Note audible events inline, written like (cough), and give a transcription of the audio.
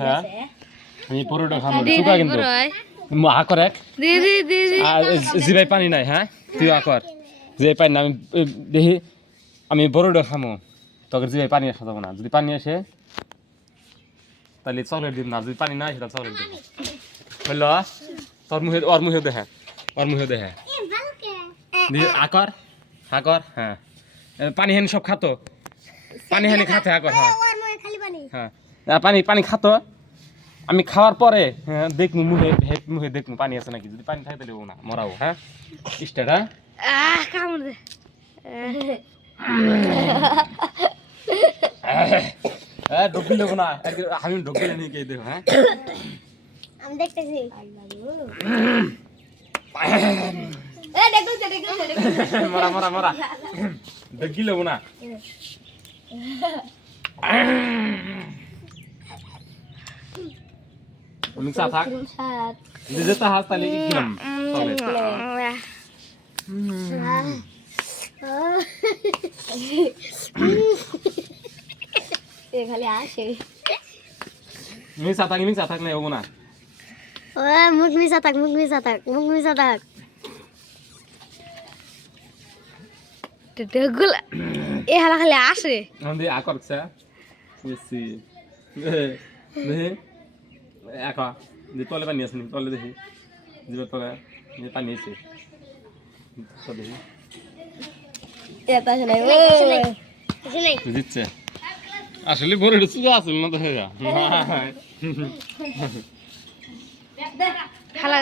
হ্যাঁ আমি পরোটা খাব চুকা কিন্তু। বড়াই আ কর এক। জিবাই পানি নাই হ্যাঁ? তুই আ কর। জিবাই পানি না আমি দেখি আমি বড়টা খামো। তোকে জিবাই পানি আসা যাব না। যদি পানি আসে তাহলে চকলেট দিন না। যদি পানি না আসে তাহলে চকলেট দিব বুঝলো তোর মুখে ওর মুখে দেখে ওর মুখে দেখে আকর আকর হ্যাঁ। এ, পানি হেন সব খাতো পানি হেনি খাতে আকর হ্যাঁ। হ্যাঁ। পানি পানি খাতো। আমি খাওয়ার পরে হ্যাঁ দেখব মুখে হে মুখে দেখব পানি আছে নাকি? যদি পানি থাকে তাহলে না মরাবো হ্যাঁ? স্টার্ট হ্যাঁ? আহ কামড় দে। হ্যাঁ দেবো না আমি ঢুকিল নিয়ে গিয়ে দেখো হ্যাঁ? আমি দেখতেছি। (laughs) মরা মরা মরা। ঢুকিল দেবো না চা থাক যদি যেতে হাস তাহলে কিলাম চলে এ খালি আসে চা থাক চা থাক নাই হব না মুখ মিশা থাক মুখ মিশা থাক মুখ মিশা থাক ডগুলা এ হালা খালি আসে আমাদের বেশি একা যে তলে পানি আছে নি তলে দেখি। যে তলে যে পানি আছে। তো দেখি। জিতছে আসলে বড় এটা আসল না তো খালা